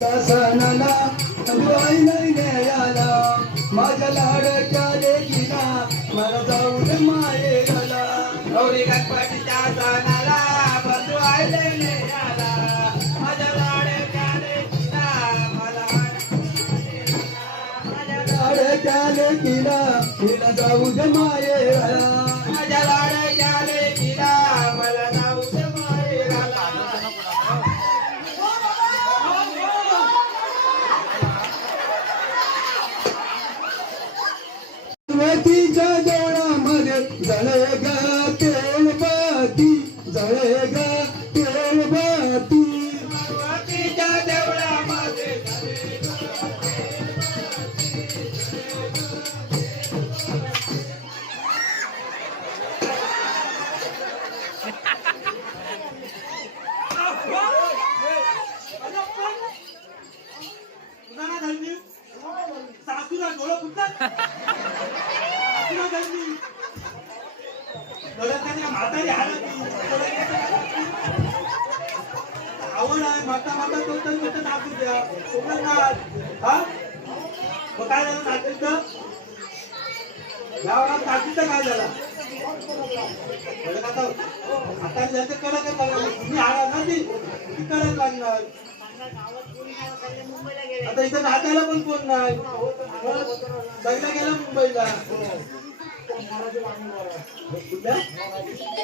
सणाला बुवाई नाही न्यायाला. माझ्या लाडक्या लेकीला मला जाऊ माये झाला गौरी गणपतीच्या सणाला बंधू आले नेहाला माझ्या लाडक्या लेकीला मला माझ्या तिला पार्वतीच्या देवळामध्ये जळे ग तेलबाती जळे ग तेलबाती पार्वतीच्या देवळामध्ये पुन्हा धरली सासूला डोळं फुटतात. म्हातारी आवड आहे माता माता तो तर नाचू द्या कुठं नाच हा मग काय झालं नाचायचं या नाचीचं काय झाला आता आता ज्याचं लागणार तुम्ही हारा ना ती कडक लागणार आता इथं नाचायला पण कोण नाही? पहिला गेला मुंबईला. कुठल्या? बरं